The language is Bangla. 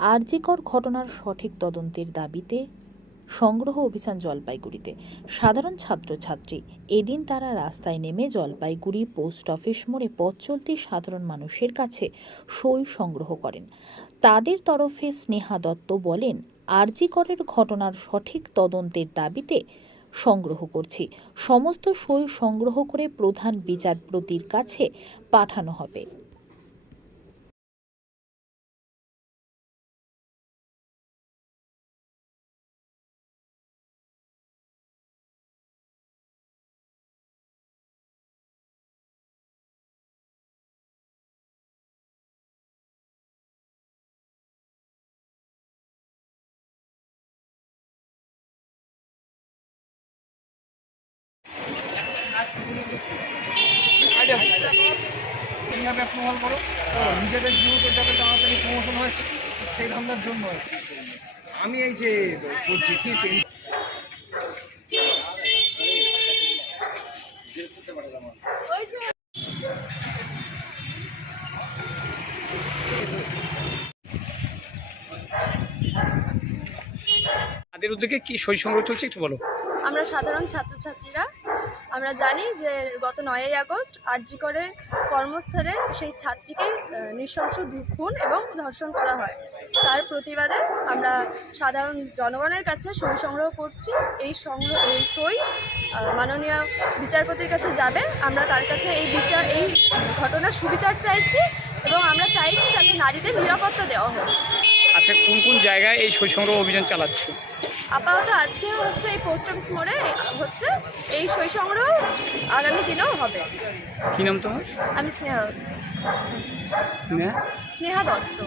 আরজিকর ঘটনার সঠিক তদন্তের দাবিতে সংগ্রহ অভিযান জলপাইগুড়িতে। সাধারণ ছাত্রছাত্রী এদিন তারা রাস্তায় নেমে জলপাইগুড়ি পোস্ট অফিস মোড়ে পথ চলতি সাধারণ মানুষের কাছে সই সংগ্রহ করেন। তাদের তরফে স্নেহা দত্ত বলেন, আরজিকরের ঘটনার সঠিক তদন্তের দাবিতে সংগ্রহ করছি। সমস্ত সই সংগ্রহ করে প্রধান বিচারপতির কাছে পাঠানো হবে। এইভাবে প্রমাণ করো নিজেদের জীবনে যাতে তাড়াতাড়ি প্রমোশন হয় সেই ধান্দার জন্য আমি এই যে বলছি ঠিক তাদের উদ্যোগে কি সই সংগ্রহ চলছে একটু বলো। আমরা সাধারণ ছাত্রছাত্রীরা আমরা জানি যে গত 9ই আগস্ট আরজিকরে কর্মস্থলে সেই ছাত্রীকে নৃশংস খুন এবং ধর্ষণ করা হয়। তার প্রতিবাদে আমরা সাধারণ জনগণের কাছে সই সংগ্রহ করছি। এই সই মাননীয় বিচারপতির কাছে যাবে। আমরা তার কাছে এই ঘটনার সুবিচার চাইছি এবং আমরা চাইছি যাতে নারীদের নিরাপত্তা দেওয়া হয়। আচ্ছা, কোন কোন জায়গায় এই সই সংগ্রহ অভিযান চালাচ্ছে? আপাতত আজকে হচ্ছে এই পোস্ট অফিস মোড়ে হচ্ছে এই সই সংগ্রহ, আগামী দিনেও হবে। কি নাম তোমার? আমি স্নেহা স্নেহা দত্ত।